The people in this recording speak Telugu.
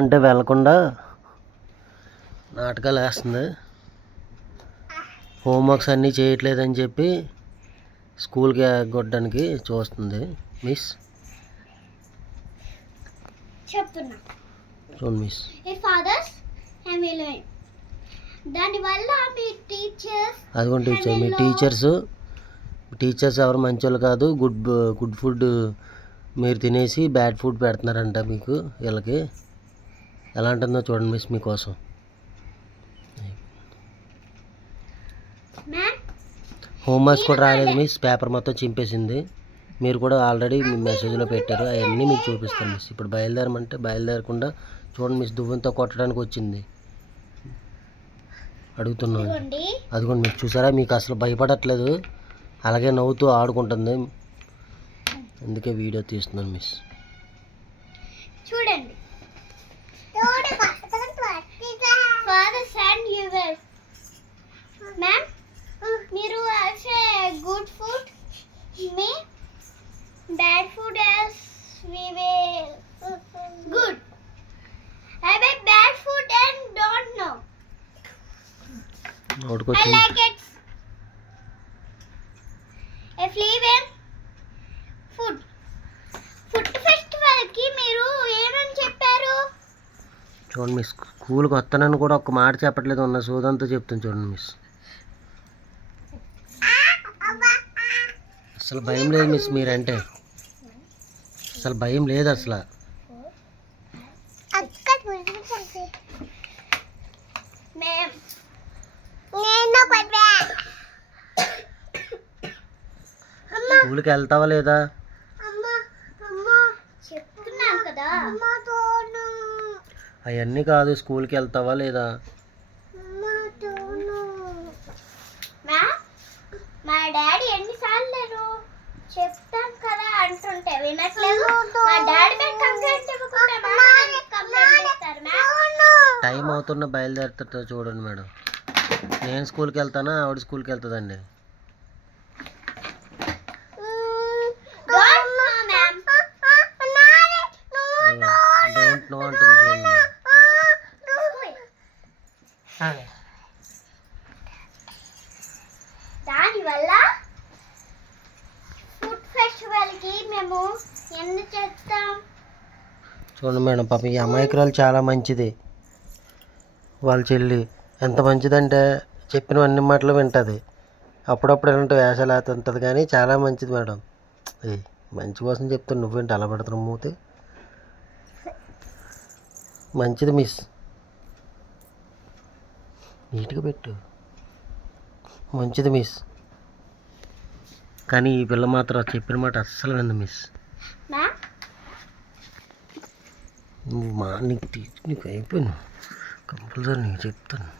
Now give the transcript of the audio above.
అంటే వెళ్ళకుండా నాటకాలు వేస్తుంది. హోంవర్క్స్ అన్నీ చేయట్లేదని చెప్పి స్కూల్కి ఎగ్గొట్టడానికి చూస్తుంది మిస్. చెప్తున్నా చూడండి మిస్. దానివల్ల మీ టీచర్స్ అదిగోండి టీచర్, మీ టీచర్స్ ఎవరు మంచోళ్ళు కాదు. గుడ్ ఫుడ్ మీరు తినేసి బ్యాడ్ ఫుడ్ పెడుతున్నారంట మీకు. వీళ్ళకి ఎలా ఉంటుందో చూడండి మిస్ మీకోసం. హోంవర్క్స్ కూడా రాలేదు మిస్. పేపర్ మొత్తం చింపేసింది. మీరు కూడా ఆల్రెడీ మీ మెసేజ్లో పెట్టారు. అవన్నీ మీకు చూపిస్తాను మిస్. ఇప్పుడు బయలుదేరమంటే బయలుదేరకుండా చూడండి మిస్, దువ్వెనతో కొట్టడానికి వచ్చింది. అడుగుతున్నాను. అదిగోండి మీరు చూసారా, మీకు అసలు భయపడట్లేదు, అలాగే నవ్వుతూ ఆడుకుంటుంది. అందుకే వీడియో తీస్తున్నాను మిస్. చూడండి. మ్యామ్, మీరు good food, me bad food as we will good. I like bad food and don't know. I like it. If leaving food festival కి మీరు ఏమని చెప్పారు? చూడండి మిస్, స్కూల్కి వస్తానని కూడా ఒక్క మాట చెప్పట్లేదు. ఉన్న సోదంతా చెప్తాను చూడండి మిస్. అసలు భయం లేదు మిస్, మీరంటే అసలు భయం లేదు అసలు. స్కూల్కి వెళ్తావా లేదా? అవన్నీ కాదు, స్కూల్కి వెళ్తావా లేదా? మా డాడీ ఎన్నిసార్లు నేను చెప్తాను కదా అంటుంటే వినట్లేదు. మా డాడీ టైం అవుతున్న బయలుదేరుతా చూడండి మేడం. నేను స్కూల్కి వెళ్తానా, ఆవిడ స్కూల్కి వెళ్తుందండి. డోంట్ నో అంటుంది చూడండి. దానివల్ల ఫుడ్ ఫెస్టివల్కి మేము ఎందుకు చేస్తాం చూడండి మేడం. పాప ఈ అమాయకురాలు చాలా మంచిది. వాళ్ళ చెల్లి ఎంత మంచిదంటే చెప్పిన అన్ని మాటలు వింటుంది. అప్పుడప్పుడు ఇలాంటి వేషాలు వేస్తుంటుంది కానీ చాలా మంచిది మేడం. మంచి కోసం చెప్తాను, నువ్వేంటి అలా పెడుతున్నావు మూతి. మంచిది మిస్, నీట్గా పెట్టు. మంచిది మిస్, కానీ ఈ పిల్ల మాత్రం చెప్పిన మాట అస్సలు విందు మిస్. నువ్వు నీకు అయిపోయాను, కంపల్సరీ నీకు చెప్తాను.